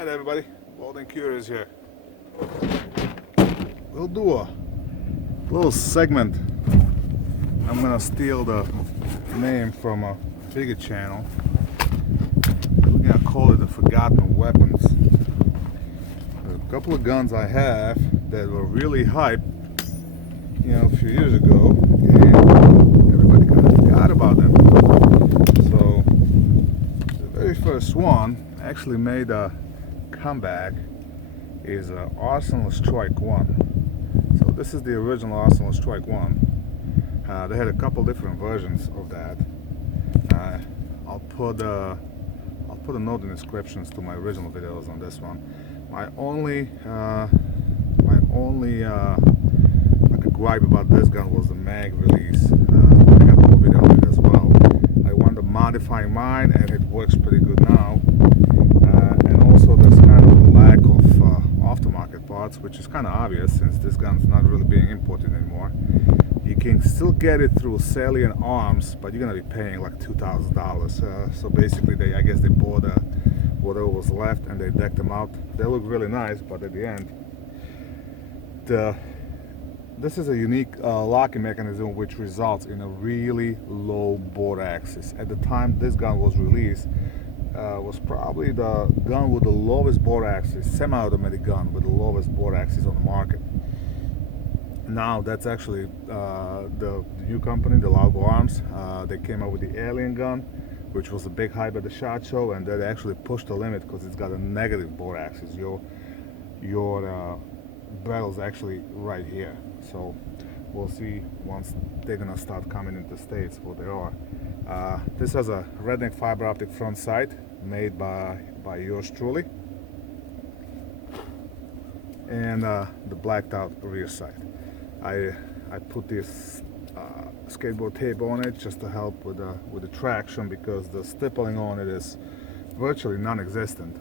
Hi everybody, Bald&curious here. We'll do a little segment. I'm gonna steal the name from a bigger channel. We're gonna call it the Forgotten Weapons. There's a couple of guns I have that were really hyped, a few years ago, and everybody kind of forgot about them. So the very first one actually made a comeback is Arsenal Strike 1. So this is the original Arsenal Strike 1. They had a couple different versions of that. I'll put a note in the descriptions to my original videos on this one. My only gripe about this gun was the mag release. I got a whole video on it as well. I wound up modifying mine and it works pretty good now. And also there's kind of a lack of aftermarket parts, which is kind of obvious since this gun's not really being imported anymore. You can still get it through Salient Arms, but you're gonna be paying like $2,000. So basically, I guess they bought whatever was left and they decked them out. They look really nice, but at the end, this is a unique locking mechanism which results in a really low bore axis. At the time this gun was released, was probably the gun with the lowest bore axis, semi-automatic gun with the lowest bore axis on the market. Now that's actually the new company, the Largo Arms. They came out with the Alien gun, which was a big hype at the SHOT Show, and that actually pushed the limit because it's got a negative bore axis. Your barrel's actually right here. So we'll see once they're gonna start coming into States what they are. This has a redneck fiber optic front sight made by yours truly, and the blacked out rear sight. I put this skateboard tape on it just to help with the traction, because the stippling on it is virtually non-existent.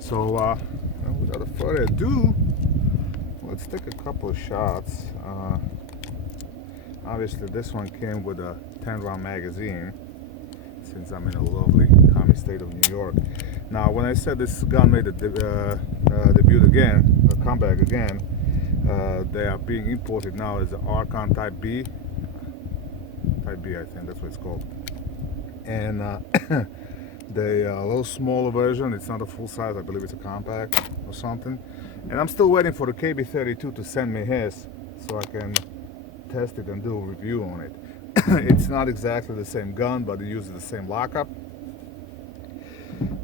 So without further ado, let's take a couple of shots. Obviously this one came with a 10-round magazine, since I'm in a lovely calm state of New York. Now when I said this gun made a debut again, a comeback again, they are being imported now as the Archon Type B, I think that's what it's called. And the little smaller version, it's not a full size, I believe it's a compact or something. And I'm still waiting for the KB32 to send me his so I can test it and do a review on it. It's not exactly the same gun, but it uses the same lockup.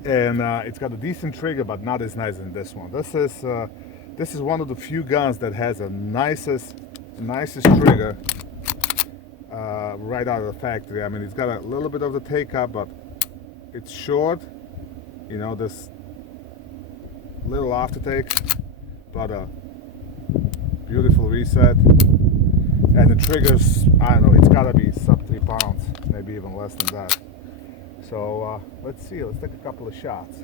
And it's got a decent trigger, but not as nice as this one. This is one of the few guns that has the nicest trigger right out of the factory. I mean, it's got a little bit of the take up, but it's short. This little aftertake, but a beautiful reset. And the triggers, I don't know, it's gotta be sub 3 pounds, maybe even less than that. So let's see, let's take a couple of shots.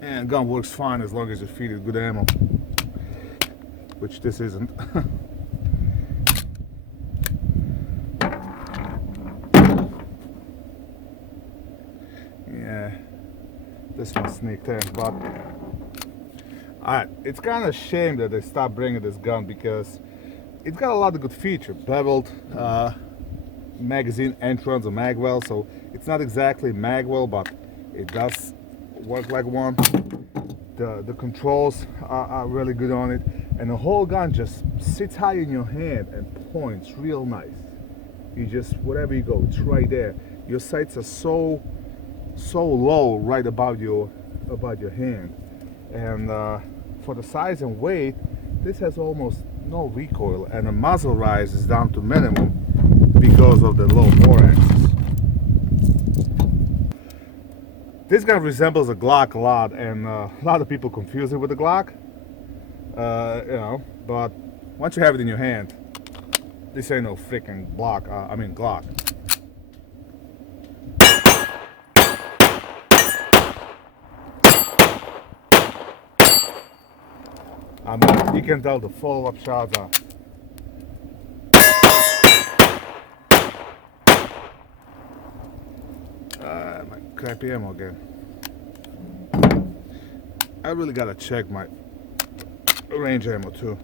And gun works fine as long as you feed it good ammo, which this isn't. Yeah, this one sneaked in, but it's kind of shame that they stopped bringing this gun, because it's got a lot of good features. Beveled magazine entrance or magwell, so it's not exactly magwell, but it does work like one. The controls are really good on it, and the whole gun just sits high in your hand and points real nice. You just, wherever you go, it's right there. Your sights are so low right about your hand, and for the size and weight, this has almost no recoil, and the muzzle rise is down to minimum because of the low bore axis. This gun resembles a Glock a lot, and a lot of people confuse it with the Glock. But once you have it in your hand, this ain't no freaking Glock. Glock. You can tell the follow-up shots are crappy ammo again. I really gotta check my range ammo too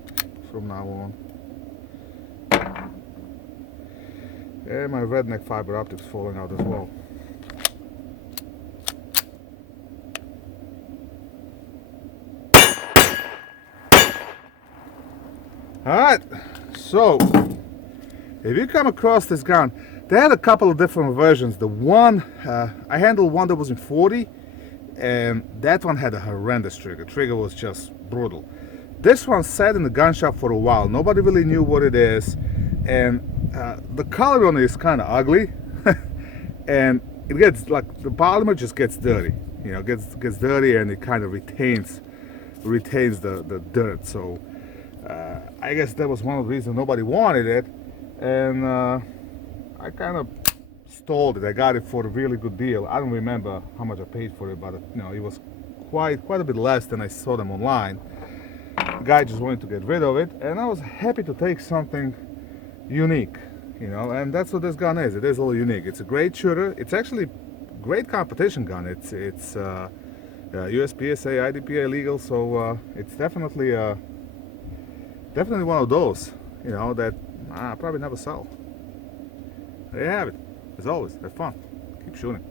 from now on. And my redneck fiber optics falling out as well. Alright, so if you come across this gun, they had a couple of different versions. The one, I handled one that was in 40, and that one had a horrendous trigger. Trigger was just brutal. This one sat in the gun shop for a while. Nobody really knew what it is, and the color on it is kind of ugly, and it gets like the polymer just gets dirty. You know, gets dirty, and it kind of retains the dirt. So I guess that was one of the reasons nobody wanted it, and I kind of stalled it. I got it for a really good deal. I don't remember how much I paid for it, but you know, it was quite a bit less than I saw them online. The guy just wanted to get rid of it, and I was happy to take something unique, you know, and that's what this gun is. It is a little unique. It's a great shooter. It's actually a great competition gun. It's USPSA, IDPA legal, so it's definitely one of those, you know, that I probably never sell. There you have it. As always, have fun. Keep shooting.